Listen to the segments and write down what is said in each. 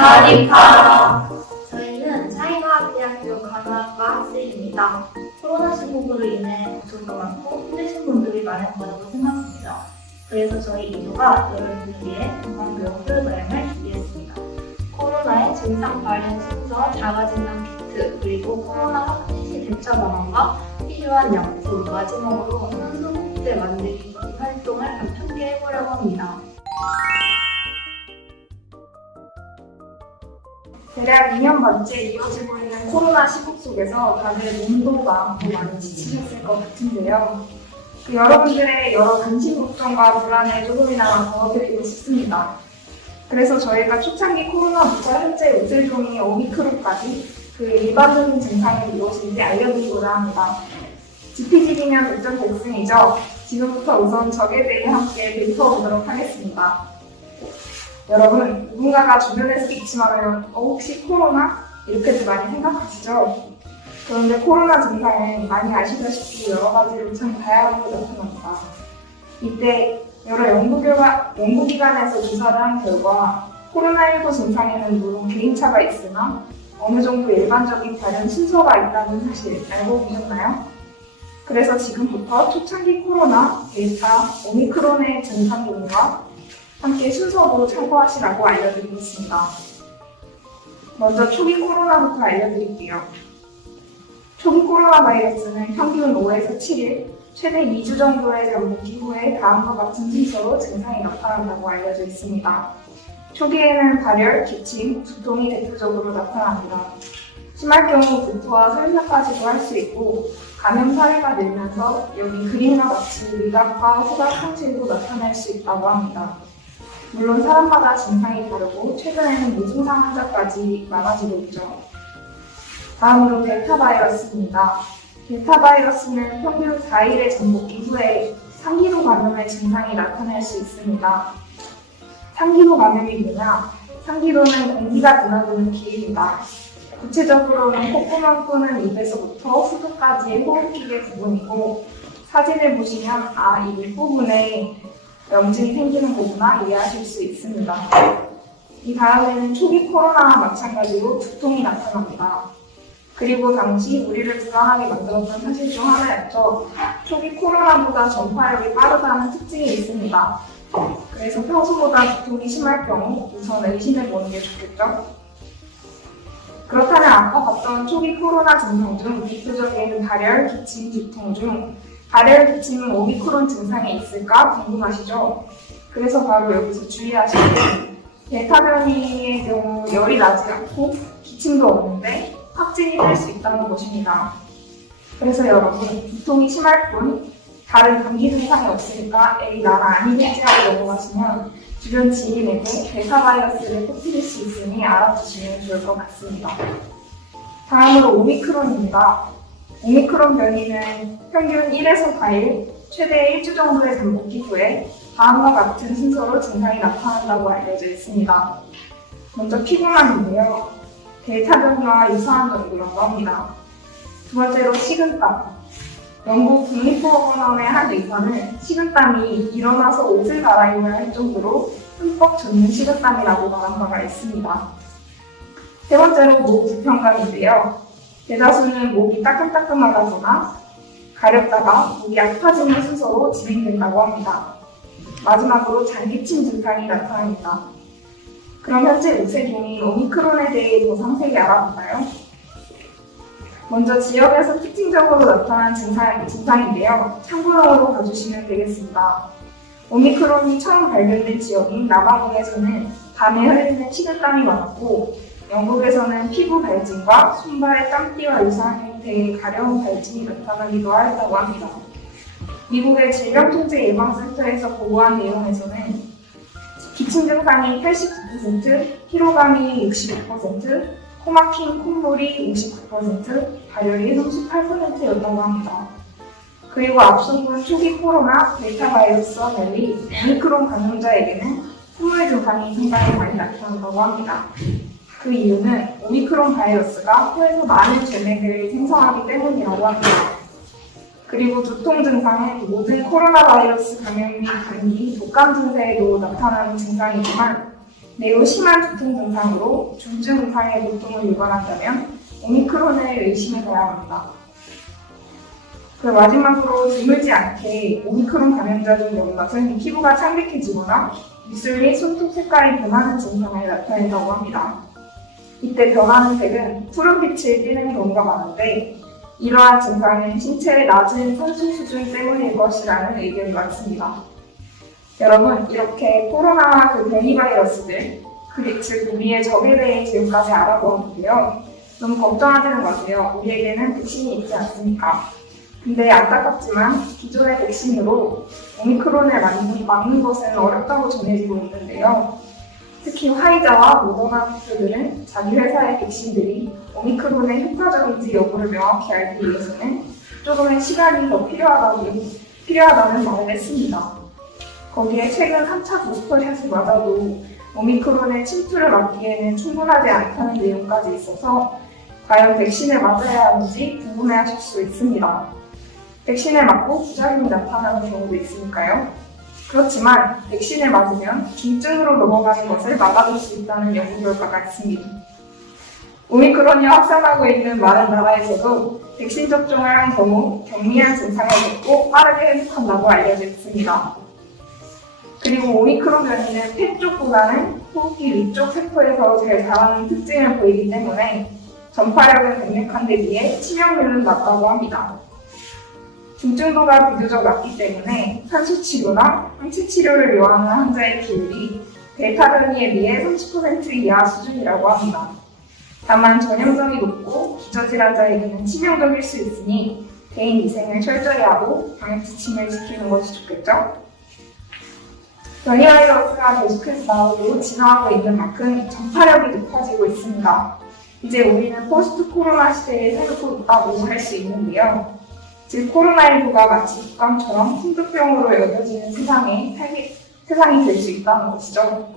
사디카. 저희는 사이과학대학교 간호학과 학생입니다. 코로나19로 인해 고통도 많고 힘드신 분들이 많을 거라고 생각합니다. 그래서 저희 2조가 여러분을 위해 건강교육 프로그램을 준비했습니다. 코로나의 증상 발현 순서, 자가진단 키트, 그리고 코로나 확진 시 대처 방안과 필요한 약품, 마지막으로 산소 호흡제 만들기 활동을 함께 해보려고 합니다. 대략 2년 반째 이어지고 있는 코로나 시국 속에서 다들 몸도 마음도 많이 지치셨을 것 같은데요. 여러분들의 여러 근심, 걱정과 불안에 조금이나마 덜어드리고 싶습니다. 그래서 저희가 초창기 코로나부터 현재 우세종이 오미크론까지 그 일반적인 증상이 무엇인지 알려드리고자 합니다. 지피지기면 백전백승이죠. 지금부터 우선 적에 대해 함께 짚어보도록 하겠습니다. 여러분, 누군가가 주변에서 기침하면 혹시 코로나? 이렇게도 많이 생각하시죠? 그런데 코로나 증상은 많이 아시다시피 여러 가지로 참 다양하게 나타납니다. 이때 여러 연구기관에서 조사를 한 결과 코로나19 증상에는 물론 개인차가 있으나 어느 정도 일반적인 다른 순서가 있다는 사실 알고 계셨나요? 그래서 지금부터 초창기 코로나, 델타, 오미크론의 증상 등과 함께 순서로 참고하시라고 알려드리겠습니다. 먼저 초기 코로나부터 알려드릴게요. 초기 코로나 바이러스는 평균 5에서 7일, 최대 2주 정도의 잠복기 후에 다음과 같은 순서로 증상이 나타난다고 알려져 있습니다. 초기에는 발열, 기침, 두통이 대표적으로 나타납니다. 심할 경우 구토와 설사까지도 할 수 있고 감염 사례가 늘면서 여기 그림과 같이 미각과 후각 상실도 나타날 수 있다고 합니다. 물론 사람마다 증상이 다르고 최근에는 무증상 환자까지 많아지고 있죠. 다음으로 델타 바이러스입니다. 델타 바이러스는 평균 4일의 잠복기 후에 상기로 감염의 증상이 나타날 수 있습니다. 상기로 감염이 뭐냐? 상기로는 공기가 드나드는 기회입니다. 구체적으로는 콧구멍 또는 입에서부터 후두까지의 호흡기계 부분이고 사진을 보시면 이 윗부분에 염증이 생기는 거구나 이해하실 수 있습니다. 이 다음에는 초기 코로나와 마찬가지로 두통이 나타납니다. 그리고 당시 우리를 불안하게 만들었던 사실 중 하나였죠. 초기 코로나보다 전파력이 빠르다는 특징이 있습니다. 그래서 평소보다 두통이 심할 경우 우선 의심해 보는 게 좋겠죠. 그렇다면 아까 봤던 초기 코로나 증상 중 대표적인 발열, 기침, 두통 중 발열, 기침은 오미크론 증상이 있을까 궁금하시죠? 그래서 바로 여기서 주의하실 게 델타 변이의 경우 열이 나지 않고 기침도 없는데 확진이 될 수 있다는 것입니다. 그래서 여러분, 두통이 심할 뿐 다른 감기 증상이 없으니까 나라 아니겠지 하고 넘어가시면 주변 지인에게 델타 바이러스를 퍼뜨릴 수 있으니 알아두시면 좋을 것 같습니다. 다음으로 오미크론입니다. 오미크론 변이는 평균 1에서 4일, 최대 1주 정도의 잠복기 후에 다음과 같은 순서로 증상이 나타난다고 알려져 있습니다. 먼저 피부만인데요. 델타 변이와 유사한 정도라고 합니다. 두 번째로 식은땀. 영국 국립보건원의 한 의사는 식은땀이 일어나서 옷을 갈아입어야 할 정도로 흠뻑 젖는 식은땀이라고 말한 바가 있습니다. 세 번째로 목 불편감인데요. 대다수는 목이 따끔따끔하다거나 가렵다가 목이 아파지는 순서로 진행된다고 합니다. 마지막으로 장기침 증상이 나타납니다. 그럼 현재 우세종인 오미크론에 대해 더 상세히 알아볼까요? 먼저 지역에서 특징적으로 나타난 증상인데요. 참고용으로 봐주시면 되겠습니다. 오미크론이 처음 발견된 지역인 남아공에서는 밤에 흘리는 식은땀이 많았고 영국에서는 피부 발진과 손발 땀띠와 유사한 형태의 가려운 발진이 나타나기도 하였다고 합니다. 미국의 질병통제예방센터에서 보고한 내용에서는 기침 증상이 89%, 피로감이 65%, 코막힘, 콧물이 59%, 발열이 38%였다고 합니다. 그리고 앞서 본 초기 코로나, 델타 바이러스와 달리 오미크론 감염자에게는 콧물 증상이 상당히 많이 나타난다고 합니다. 그 이유는 오미크론 바이러스가 혀에서 많은 제맥을 생성하기 때문이라고 합니다. 그리고 두통 증상은 모든 코로나 바이러스 감염 및 감기, 독감 증세에도 나타나는 증상이지만 매우 심한 두통 증상으로 중증 이상의 고통을 유발한다면 오미크론을 의심해야 합니다. 그 마지막으로 드물지 않게 오미크론 감염자들 몇몇은 피부가 창백해지거나 입술 및 손톱 색깔이 변하는 증상을 나타낸다고 합니다. 이때 변하는 색은 푸른빛을 띠는 경우가 많은데 이러한 증상은 신체의 낮은 산소 수준 때문일 것이라는 의견이 많습니다. 여러분, 이렇게 코로나와 그 변이 바이러스들, 즉 우리의 적에 대해 지금까지 알아보았는데요. 너무 걱정하지는 마세요. 우리에게는 백신이 있지 않습니까? 근데 안타깝지만 기존의 백신으로 오미크론을 막는 것은 어렵다고 전해지고 있는데요. 특히 화이자와 모더나 회사들은 자기 회사의 백신들이 오미크론의 효과적인지 여부를 명확히 알기 위해서는 조금의 시간이 더 필요하다는 말을 했습니다. 거기에 최근 3차 부스터샷을 맞아도 오미크론의 침투를 막기에는 충분하지 않다는 내용까지 있어서 과연 백신을 맞아야 하는지 궁금해하실 수 있습니다. 백신을 맞고 부작용이 나타나는 경우도 있으니까요. 그렇지만 백신을 맞으면 중증으로 넘어가는 것을 막아줄 수 있다는 연구 결과가 있습니다. 오미크론이 확산하고 있는 많은 나라에서도 백신 접종을 한 경우 경미한 증상을 겪고 빠르게 회복한다고 알려져 있습니다. 그리고 오미크론 변이는 폐 쪽보다는 호흡기 위쪽 세포에서 제일 잘하는 특징을 보이기 때문에 전파력은 강력한 데 비해 치명률은 낮다고 합니다. 중증도가 비교적 낮기 때문에 산수치료나 항체치료를 요하는 환자의 비율이 델타 변이에 비해 30% 이하 수준이라고 합니다. 다만 전염성이 높고 기저질환자에게는 치명적일 수 있으니 개인 위생을 철저히 하고 방역지침을 지키는 것이 좋겠죠? 변이 바이러스가 계속해서 나오고 진화하고 있는 만큼 전파력이 높아지고 있습니다. 이제 우리는 포스트 코로나 시대에 살고 있다고 할 수 있는데요. 즉 코로나19가 마치 독감처럼 풍토병으로 여겨지는 세상이 될 수 있다는 것이죠.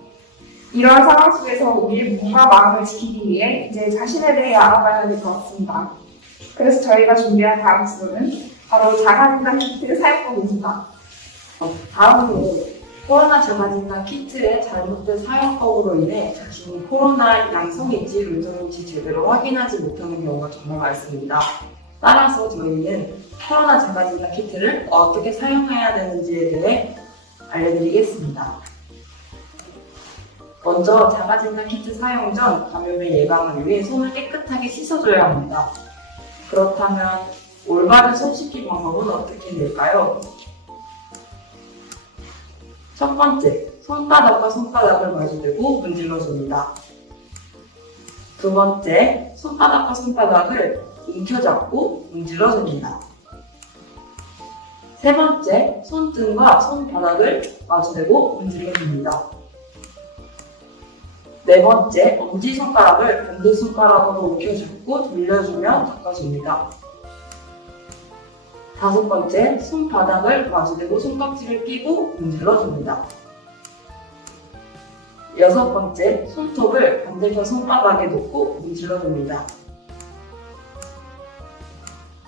이러한 상황 속에서 우리의 몸과 마음을 지키기 위해 이제 자신에 대해 알아봐야 될 것 같습니다. 그래서 저희가 준비한 다음 주제는 바로 자가진단 키트 사용법입니다. 다음으로 코로나 자가진단 키트의 잘못된 사용법으로 인해 자신이 코로나 양성인지 음성인지 제대로 확인하지 못하는 경우가 정말 많습니다. 따라서 저희는 코로나 자가진단 키트를 어떻게 사용해야 되는지에 대해 알려드리겠습니다. 먼저 자가진단 키트 사용 전 감염을 예방을 위해 손을 깨끗하게 씻어줘야 합니다. 그렇다면 올바른 손 씻기 방법은 어떻게 될까요? 첫 번째, 손바닥과 손바닥을 마주대고 문질러줍니다. 두 번째, 손바닥과 손바닥을 움켜잡고 문질러줍니다. 세 번째, 손등과 손바닥을 마주대고 문질러줍니다. 네 번째, 엄지손가락을 반대손가락으로 움켜잡고 돌려주며 닦아줍니다. 다섯 번째, 손바닥을 마주대고 손깍지를 끼고 문질러줍니다. 여섯 번째, 손톱을 반대편 손바닥에 놓고 문질러줍니다.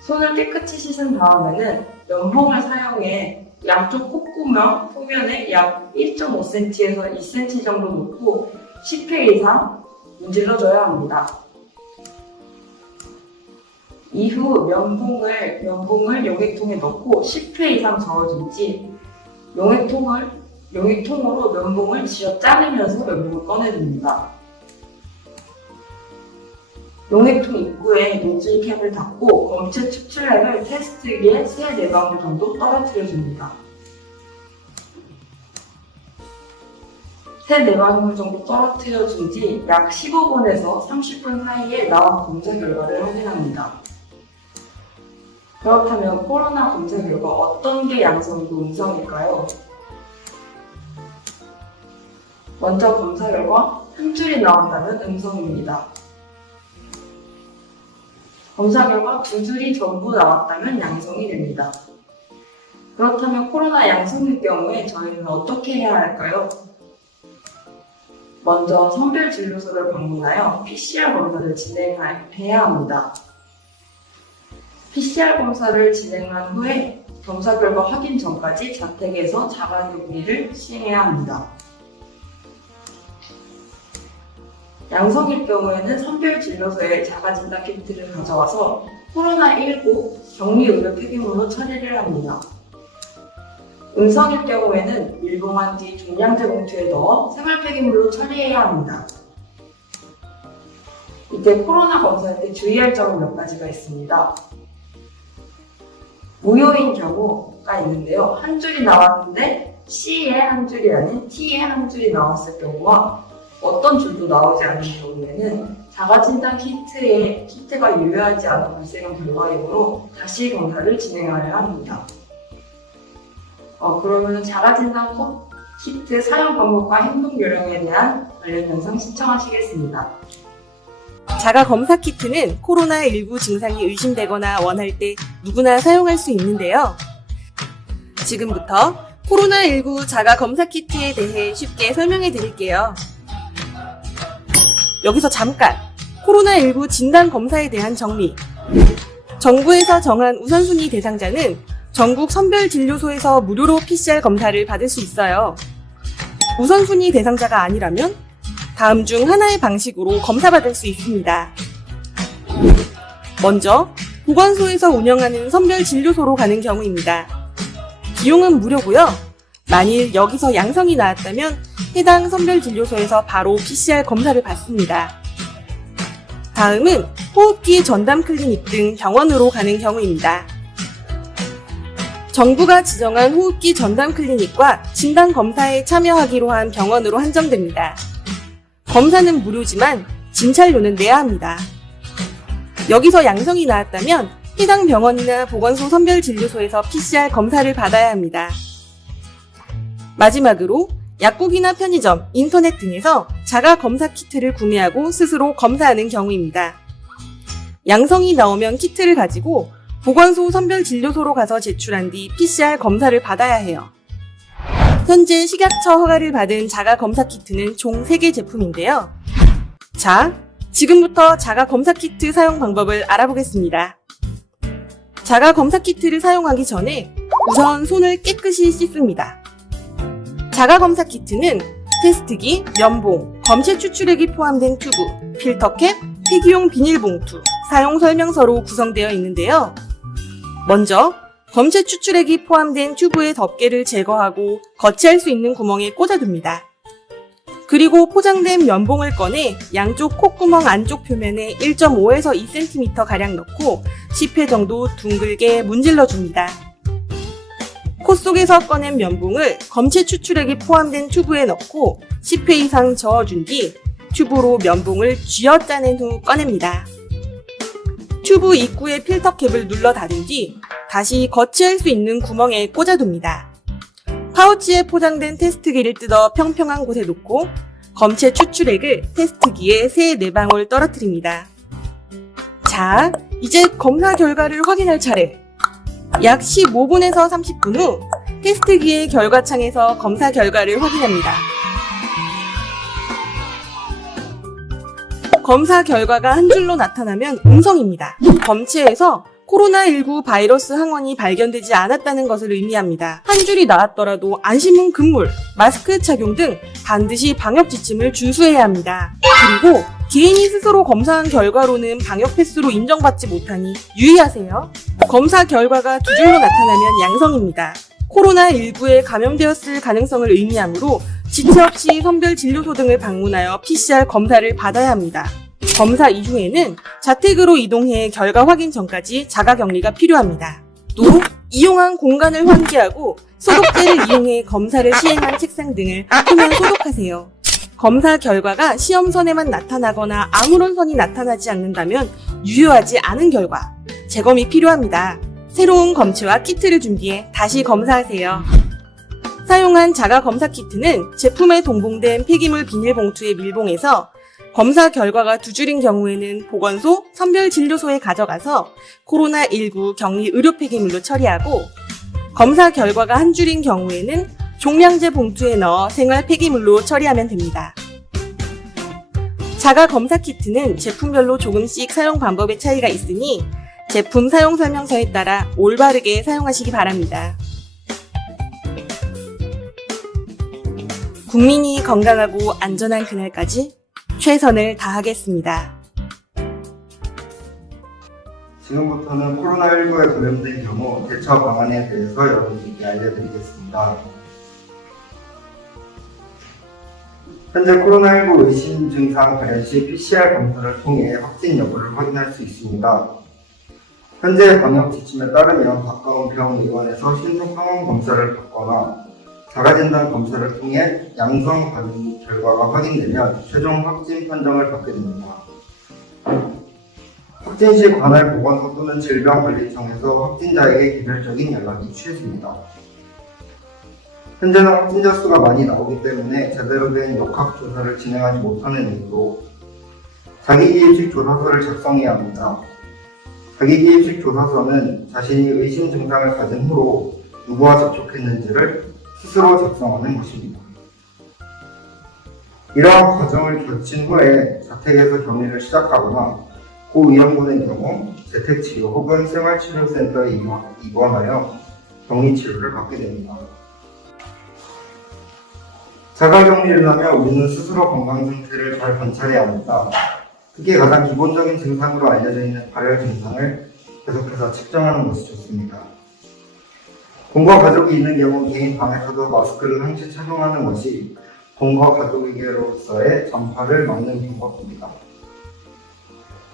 손을 깨끗이 씻은 다음에는 면봉을 사용해 양쪽 콧구멍 표면에 약 1.5cm에서 2cm 정도 놓고 10회 이상 문질러줘야 합니다. 이후 면봉을 용액통에 넣고 10회 이상 저어준 뒤 용액통으로 면봉을 쥐어 짜내면서 면봉을 꺼내줍니다. 용액통 입구에 노즐 캡을 닫고 검체 추출액을 테스트기에 3-4방울 정도 떨어뜨려줍니다. 3-4방울 정도 떨어뜨려준 뒤 약 15분에서 30분 사이에 나온 검사 결과를 확인합니다. 그렇다면 코로나 검사 결과 어떤 게 양성이고 음성일까요? 먼저 검사 결과 한 줄이 나온다면 음성입니다. 검사 결과 2줄이 전부 나왔다면 양성이 됩니다. 그렇다면 코로나 양성일 경우에 저희는 어떻게 해야 할까요? 먼저 선별진료소를 방문하여 PCR 검사를 진행해야 합니다. PCR 검사를 진행한 후에 검사 결과 확인 전까지 자택에서 자가격리를 시행해야 합니다. 양성일 경우에는 선별진료소에 자가진단 키트를 가져와서 코로나19 격리의료 폐기물로 처리를 합니다. 음성일 경우에는 밀봉한 뒤 종량제 봉투에 넣어 생활폐기물로 처리해야 합니다. 이때 코로나 검사할 때 주의할 점은 몇 가지가 있습니다. 무효인 경우가 있는데요. 한 줄이 나왔는데 C에 한 줄이 아닌 T에 한 줄이 나왔을 경우와 어떤 줄도 나오지 않는 경우에는 자가진단 키트가 유효하지 않은 발생한 결과이므로 다시 검사를 진행하여야 합니다. 그러면 자가진단 키트 사용 방법과 행동 요령에 대한 관련 영상 시청하시겠습니다. 자가 검사 키트는 코로나19 증상이 의심되거나 원할 때 누구나 사용할 수 있는데요. 지금부터 코로나19 자가 검사 키트에 대해 쉽게 설명해 드릴게요. 여기서 잠깐 코로나19 진단 검사에 대한 정리. 정부에서 정한 우선순위 대상자는 전국 선별진료소에서 무료로 PCR 검사를 받을 수 있어요. 우선순위 대상자가 아니라면 다음 중 하나의 방식으로 검사받을 수 있습니다. 먼저 보건소에서 운영하는 선별진료소로 가는 경우입니다. 비용은 무료고요. 만일 여기서 양성이 나왔다면 해당 선별진료소에서 바로 PCR 검사를 받습니다. 다음은 호흡기 전담 클리닉 등 병원으로 가는 경우입니다. 정부가 지정한 호흡기 전담 클리닉과 진단 검사에 참여하기로 한 병원으로 한정됩니다. 검사는 무료지만 진찰료는 내야 합니다. 여기서 양성이 나왔다면 해당 병원이나 보건소 선별진료소에서 PCR 검사를 받아야 합니다. 마지막으로 약국이나 편의점, 인터넷 등에서 자가 검사 키트를 구매하고 스스로 검사하는 경우입니다. 양성이 나오면 키트를 가지고 보건소 선별진료소로 가서 제출한 뒤 PCR 검사를 받아야 해요. 현재 식약처 허가를 받은 자가 검사 키트는 총 3개 제품인데요. 자, 지금부터 자가 검사 키트 사용 방법을 알아보겠습니다. 자가 검사 키트를 사용하기 전에 우선 손을 깨끗이 씻습니다. 자가 검사 키트는 테스트기, 면봉, 검체 추출액이 포함된 튜브, 필터캡, 폐기용 비닐봉투, 사용 설명서로 구성되어 있는데요. 먼저 검체 추출액이 포함된 튜브의 덮개를 제거하고 거치할 수 있는 구멍에 꽂아둡니다. 그리고 포장된 면봉을 꺼내 양쪽 콧구멍 안쪽 표면에 1.5에서 2cm 가량 넣고 10회 정도 둥글게 문질러 줍니다. 코 속에서 꺼낸 면봉을 검체 추출액이 포함된 튜브에 넣고 10회 이상 저어준 뒤 튜브로 면봉을 쥐어 짜낸 후 꺼냅니다. 튜브 입구에 필터캡을 눌러 닫은 뒤 다시 거치할 수 있는 구멍에 꽂아둡니다. 파우치에 포장된 테스트기를 뜯어 평평한 곳에 놓고 검체 추출액을 테스트기에 3-4방울 떨어뜨립니다. 자, 이제 검사 결과를 확인할 차례. 약 15분에서 30분 후 테스트기의 결과창에서 검사 결과를 확인합니다. 검사 결과가 한 줄로 나타나면 음성입니다. 검체에서 코로나19 바이러스 항원이 발견되지 않았다는 것을 의미합니다. 한 줄이 나왔더라도 안심은 금물, 마스크 착용 등 반드시 방역 지침을 준수해야 합니다. 그리고 개인이 스스로 검사한 결과로는 방역 패스로 인정받지 못하니 유의하세요. 검사 결과가 2줄로 나타나면 양성입니다. 코로나19에 감염되었을 가능성을 의미하므로 지체 없이 선별진료소 등을 방문하여 PCR 검사를 받아야 합니다. 검사 이후에는 자택으로 이동해 결과 확인 전까지 자가격리가 필요합니다. 또 이용한 공간을 환기하고 소독제를 이용해 검사를 시행한 책상 등을 표면 소독하세요. 검사 결과가 시험선에만 나타나거나 아무런 선이 나타나지 않는다면 유효하지 않은 결과, 재검이 필요합니다. 새로운 검체와 키트를 준비해 다시 검사하세요. 사용한 자가 검사 키트는 제품에 동봉된 폐기물 비닐봉투에 밀봉해서 검사 결과가 2줄인 경우에는 보건소, 선별진료소에 가져가서 코로나19 격리 의료 폐기물로 처리하고 검사 결과가 한 줄인 경우에는 종량제 봉투에 넣어 생활 폐기물로 처리하면 됩니다. 자가 검사 키트는 제품별로 조금씩 사용 방법의 차이가 있으니 제품 사용 설명서에 따라 올바르게 사용하시기 바랍니다. 국민이 건강하고 안전한 그날까지 최선을 다하겠습니다. 지금부터는 코로나19에 감염된 경우 대처 방안에 대해서 여러분께 알려드리겠습니다. 현재 코로나19 의심 증상 발현 시 PCR 검사를 통해 확진 여부를 확인할 수 있습니다. 현재 방역 지침에 따르면 가까운 병의원에서 신속 항원 검사를 받거나 자가진단 검사를 통해 양성 반응 결과가 확인되면 최종 확진 판정을 받게 됩니다. 확진 시 관할 보건소 또는 질병관리청에서 확진자에게 개별적인 연락이 취해집니다. 현재는 확진자 수가 많이 나오기 때문에 제대로 된 역학조사를 진행하지 못하는 이유로 자기기입식 조사서를 작성해야 합니다. 자기기입식 조사서는 자신이 의심 증상을 가진 후로 누구와 접촉했는지를 스스로 작성하는 것입니다. 이러한 과정을 거친 후에 자택에서 격리를 시작하거나 고위험군의 경우 재택치료 혹은 생활치료센터에 입원하여 격리치료를 받게 됩니다. 자가격리를 하면 우리는 스스로 건강상태를 잘 관찰해야 합니다. 특히 가장 기본적인 증상으로 알려져 있는 발열 증상을 계속해서 측정하는 것이 좋습니다. 본과 가족이 있는 경우 개인 방에서도 마스크를 항시 착용하는 것이 본과 가족에게로서의 전파를 막는 방법입니다.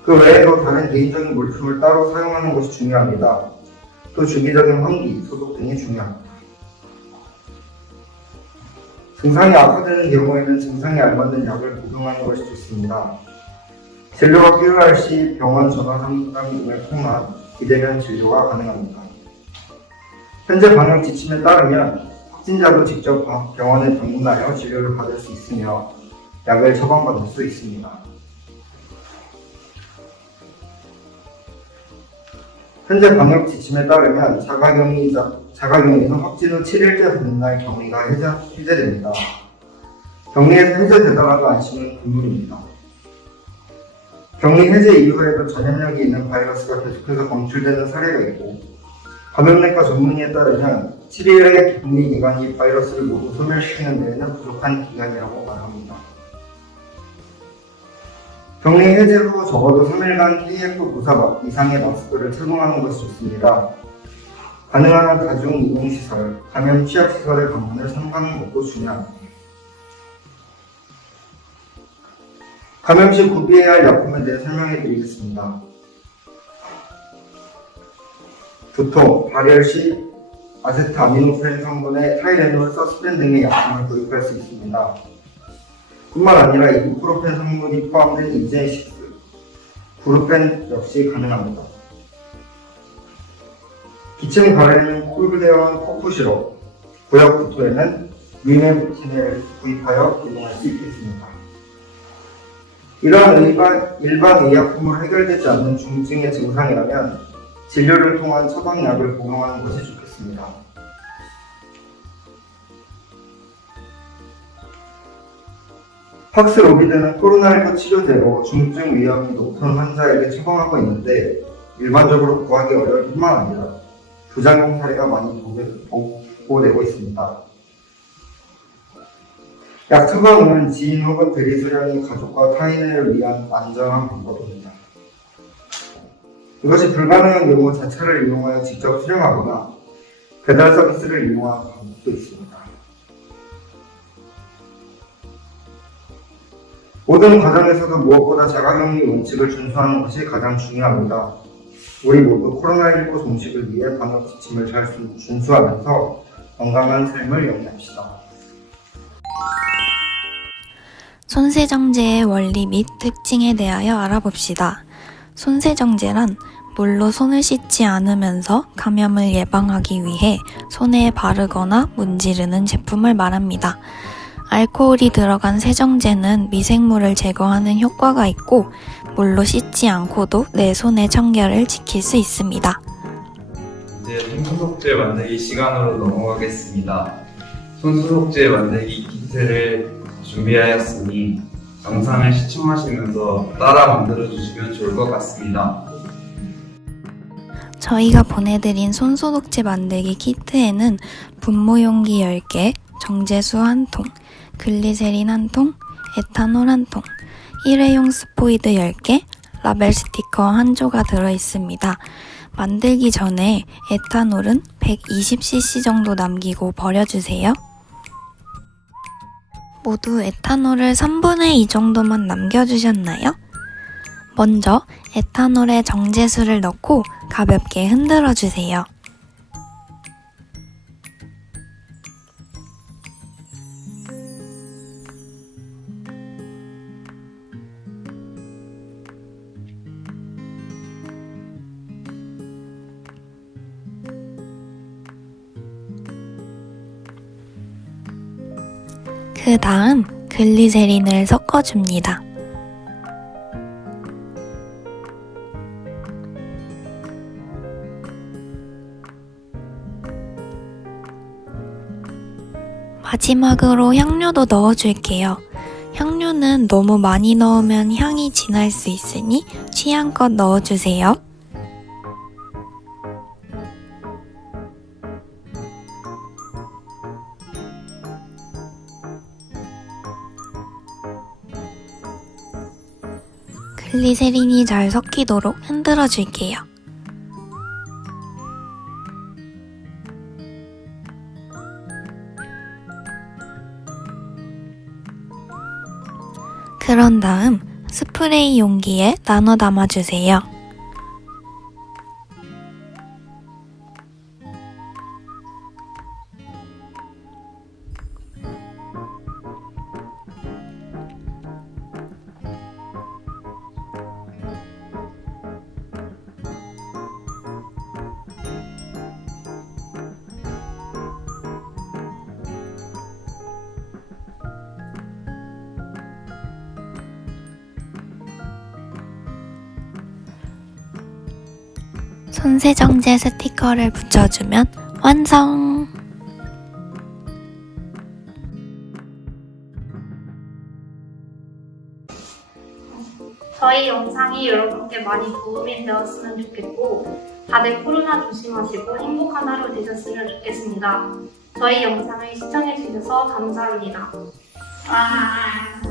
그 외에도 다른 개인적인 물품을 따로 사용하는 것이 중요합니다. 또 주기적인 환기, 소독 등이 중요합니다. 증상이 악화되는 경우에는 증상에 알맞는 약을 복용하는 것이 좋습니다. 진료가 필요할 시 병원 전화 상담 등을 통한 비대면 진료가 가능합니다. 현재 방역 지침에 따르면 확진자도 직접 병원에 방문하여 진료를 받을 수 있으며 약을 처방받을 수 있습니다. 현재 방역 지침에 따르면 자가격리는 확진 후 7일째 되는 날 격리가 해제됩니다. 격리에서 해제되더라도 안심은 금물입니다. 격리 해제 이후에도 전염력이 있는 바이러스가 계속해서 검출되는 사례가 있고 감염내과 전문의에 따르면 7일의 격리 기간이 바이러스를 모두 소멸시키는 데에는 부족한 기간이라고 말합니다. 격리 해제 후 적어도 3일간 KF94 이상의 마스크를 착용하는 것이 좋습니다. 가능한 한 다중이동시설, 감염 취약시설의 방문을 삼가는 것도 중요합니다. 감염 시 구비해야 할 약품에 대해 설명해 드리겠습니다. 두통, 발열 시 아세트아미노펜 성분의 타이레놀, 서스펜 등의 약품을 구입할 수 있습니다. 뿐만 아니라 이부프로펜 성분이 포함된 이제식스, 브루펜 역시 가능합니다. 기침 가래는 콜브데온 코프 시럽, 구역 구토에는 위메부틴을 구입하여 이용할 수 있겠습니다. 이러한 일반 의약품으로 해결되지 않는 중증의 증상이라면 진료를 통한 처방약을 복용하는 것이 좋겠습니다. 팍스로비드는 코로나19 치료제로 중증 위험이 높은 환자에게 처방하고 있는데 일반적으로 구하기 어려울 뿐만 아니라 부작용 사례가 많이 보고되고 있습니다. 약 처방은 지인 혹은 대리수령이 가족과 타인을 위한 안전한 방법입니다. 이것이 불가능한 경우 자차를 이용하여 직접 수령하거나 배달 서비스를 이용하는 방법도 있습니다. 모든 과정에서도 무엇보다 자가격리 원칙을 준수하는 것이 가장 중요합니다. 우리 모두 코로나19 종식을 위해 방역 지침을 잘 준수하면서 건강한 삶을 영위합시다. 손세정제의 원리 및 특징에 대하여 알아봅시다. 손세정제란 물로 손을 씻지 않으면서 감염을 예방하기 위해 손에 바르거나 문지르는 제품을 말합니다. 알코올이 들어간 세정제는 미생물을 제거하는 효과가 있고 물로 씻지 않고도 내 손의 청결을 지킬 수 있습니다. 이제 손소독제 만들기 시간으로 넘어가겠습니다. 손소독제 만들기 키트를 준비하였으니 영상을 시청하시면서 따라 만들어주시면 좋을 것 같습니다. 저희가 보내드린 손소독제 만들기 키트에는 분무용기 10개, 정제수 1통, 글리세린 1통, 에탄올 1통, 일회용 스포이드 10개, 라벨 스티커 1조가 들어있습니다. 만들기 전에 에탄올은 120cc 정도 남기고 버려주세요. 모두 에탄올을 3분의 2 정도만 남겨주셨나요? 먼저 에탄올에 정제수를 넣고 가볍게 흔들어주세요. 그 다음 글리세린을 섞어줍니다. 마지막으로 향료도 넣어줄게요. 향료는 너무 많이 넣으면 향이 진할 수 있으니 취향껏 넣어주세요. 글리세린이 잘 섞이도록 흔들어 줄게요. 그런 다음 스프레이 용기에 나눠 담아주세요. 손세정제 스티커를 붙여주면 완성! 저희 영상이 여러분께 많이 도움이 되었으면 좋겠고 다들 코로나 조심하시고 행복한 하루 되셨으면 좋겠습니다. 저희 영상을 시청해주셔서 감사합니다. 와.